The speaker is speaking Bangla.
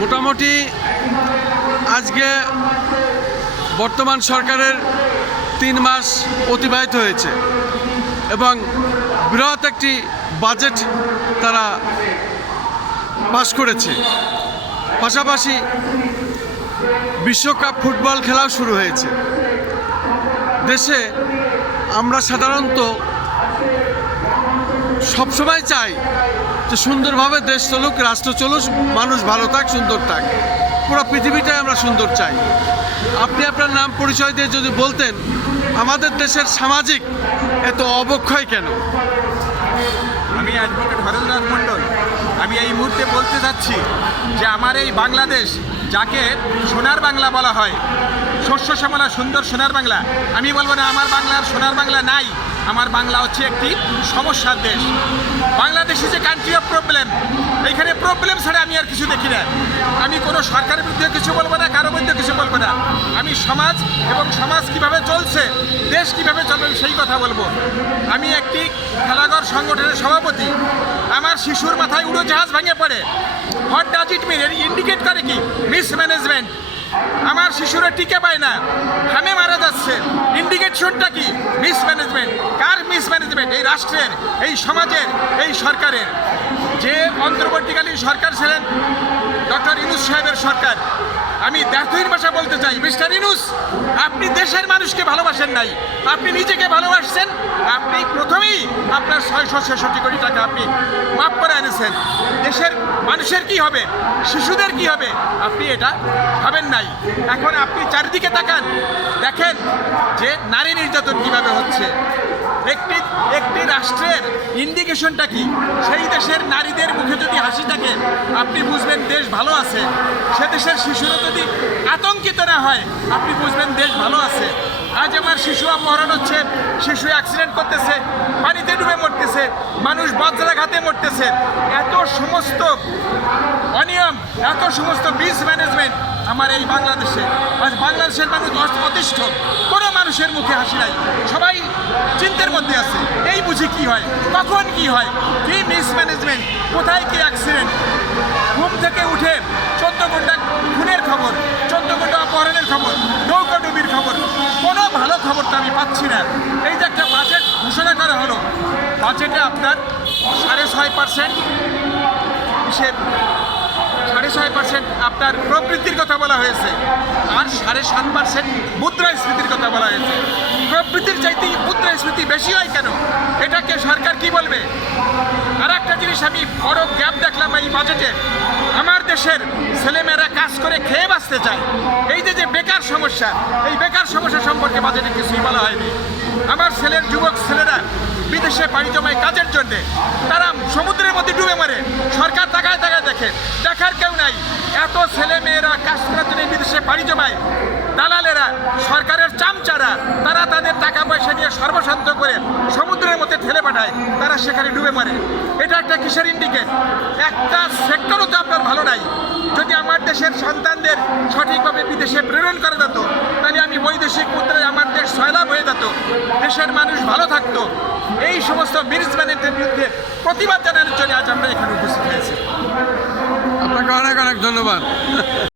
মোটামুটি আজকে বর্তমান সরকারের 3 মাস অতিবাহিত হয়েছে এবং বৃহৎ একটি বাজেট তারা পাস করেছে। পাশাপাশি বিশ্বকাপ ফুটবল খেলাও শুরু হয়েছে। দেশে আমরা সাধারণত সবসময় চাই যে সুন্দরভাবে দেশ চলুক, রাষ্ট্র চলুক, মানুষ ভালো থাক, সুন্দর থাক, পুরো পৃথিবীটাই আমরা সুন্দর চাই। আপনি আপনার নাম পরিচয় দিয়ে যদি বলতেন আমাদের দেশের সামাজিক এত অবক্ষয় কেন? আমি অ্যাডভোকেট হরেন্দ্রনাথ মণ্ডল। আমি এই মুহূর্তে বলতে চাচ্ছি যে আমার এই বাংলাদেশ, যাকে সোনার বাংলা বলা হয়, শস্য শ্যামলা সুন্দর সোনার বাংলা, আমি বলবো না আমার বাংলার সোনার বাংলা নাই। আমার বাংলা হচ্ছে একটি সমস্যার দেশ। Bangladesh is a country of problem. এইখানে প্রবলেম ছাড়া আমি আর কিছু দেখি না। আমি কোনো সরকারের বিরুদ্ধে কিছু বলবো না, কারোর বিরুদ্ধে কিছু বলবো না। আমি সমাজ এবং সমাজ কিভাবে চলছে, দেশ কিভাবে চলবে সেই কথা বলবো। আমি একটি খেলাঘর সংগঠনের সভাপতি। আমার শিশুর মাথায় উড়োজাহাজ ভেঙে পড়ে। What does it mean? Indicate করে কি? মিসম্যানেজমেন্ট। আমার শিশুরা টিকে পায় না, ঘামে মারা যাচ্ছে। ইন্ডিকেশনটা কি? মিসম্যানেজমেন্ট। কার মিসম্যানেজমেন্ট? এই রাষ্ট্রের, এই সমাজের, এই সরকারের। যে অন্তর্বর্তীকালীন সরকার ছিলেন ডক্টর ইউনূস সাহেবের সরকার, আমি দ্ব্যর্থহীন ভাষা বলতে চাই, মিস্টার ইউনূস, আপনি দেশের মানুষকে ভালোবাসেন নাই, আপনি নিজেকে ভালোবাসছেন। আপনি প্রথমেই আপনার 666 কোটি টাকা আপনি মাফ করে এনেছেন। দেশের মানুষের কি হবে, শিশুদের কি হবে, আপনি এটা ভাবেন নাই। এখন আপনি চারিদিকে তাকান, দেখেন যে নারী নির্যাতন কিভাবে হচ্ছে। একটি রাষ্ট্রের ইন্ডিকেশনটা কি? সেই দেশের নারীদের মুখে যদি হাসি থাকে আপনি বুঝবেন দেশ ভালো আছে। সে দেশের শিশুরা যদি আতঙ্কিত না হয় আপনি বুঝবেন দেশ ভালো আছে। আজ আমার শিশু অপহরণ হচ্ছে, শিশু অ্যাক্সিডেন্ট করতেছে, পানিতে ডুবে মরতেছে, মানুষ বজ্রাঘাতে মরতেছে। এত সমস্ত অনিয়ম, এত সমস্ত মিসম্যানেজমেন্ট আমার এই বাংলাদেশে। আজ বাংলাদেশের মানুষ অতিষ্ঠ, কোনো মানুষের মুখে হাসি নাই, সবাই চিন্তার মধ্যে আছে। এই বুঝি কি হয়, কখন কি হয়, কি মিসম্যানেজমেন্ট, কোথায় কি অ্যাক্সিডেন্ট। ঘুম থেকে উঠে 14 ঘন্টা খুনের খবর, 14 ঘন্টা অপহরণের খবর, নৌকা ডুবির খবর, কোনো ভালো খবরটা আমি পাচ্ছি না। এই যে একটা বাজেট ঘোষণা করা হলো, বাজেটে আপনার 6.5% হিসেব, 6.5% আপনার প্রবৃদ্ধির কথা বলা হয়েছে, আর 7.5% মুদ্রাস্ফীতির কথা বলা হয়েছে। প্রবৃদ্ধির চাইতে মুদ্রাস্ফীতি বেশি হয় কেন? এটাকে সরকার কি বলবে? আর একটা জিনিস আমি বড় গ্যাপ দেখলাম এই বাজেটে। আমার দেশের ছেলেমেয়েরা কাজ করে খেয়ে বাঁচতে চায়। এই যে বেকার সমস্যা, এই বেকার সমস্যা সম্পর্কে বাজেটে কিছুই বলা হয়নি। আমার যুবক ছেলেরা বিদেশে পাড়ি জমায় কাজের জন্যে, তারা সমুদ্রের মধ্যে ডুবে মরে। সরকার তাকায় তাকায় দেখে, দেখার কেউ নাই। এত ছেলে মেয়েরা কাজ করার জন্য বিদেশে পাড়ি জমায়। দালালেরা, সরকারের চামচারা, তারা তাদের টাকা পয়সা নিয়ে সর্বশান্ত করে সমুদ্রের মধ্যে ঠেলে পাঠায়, তারা সেখানে ডুবে মরে। এটা একটা কিসের ইন্ডিকেট? একটা সেক্টরও তো আপনার ভালো নাই। যদি আমার দেশের সন্তানদের সঠিকভাবে বিদেশে প্রেরণ করা যেত, তাহলে আমি বৈদেশিক মুদ্রায় আমার দেশ সয়লাভ হয়ে যেত, দেশের মানুষ ভালো থাকতো। এই সমস্ত মিসম্যানেজমেন্টের বিরুদ্ধে প্রতিবাদ জানানোর জন্য আজ আমরা এখানে উপস্থিত হয়েছি। আপনাকে অনেক অনেক ধন্যবাদ।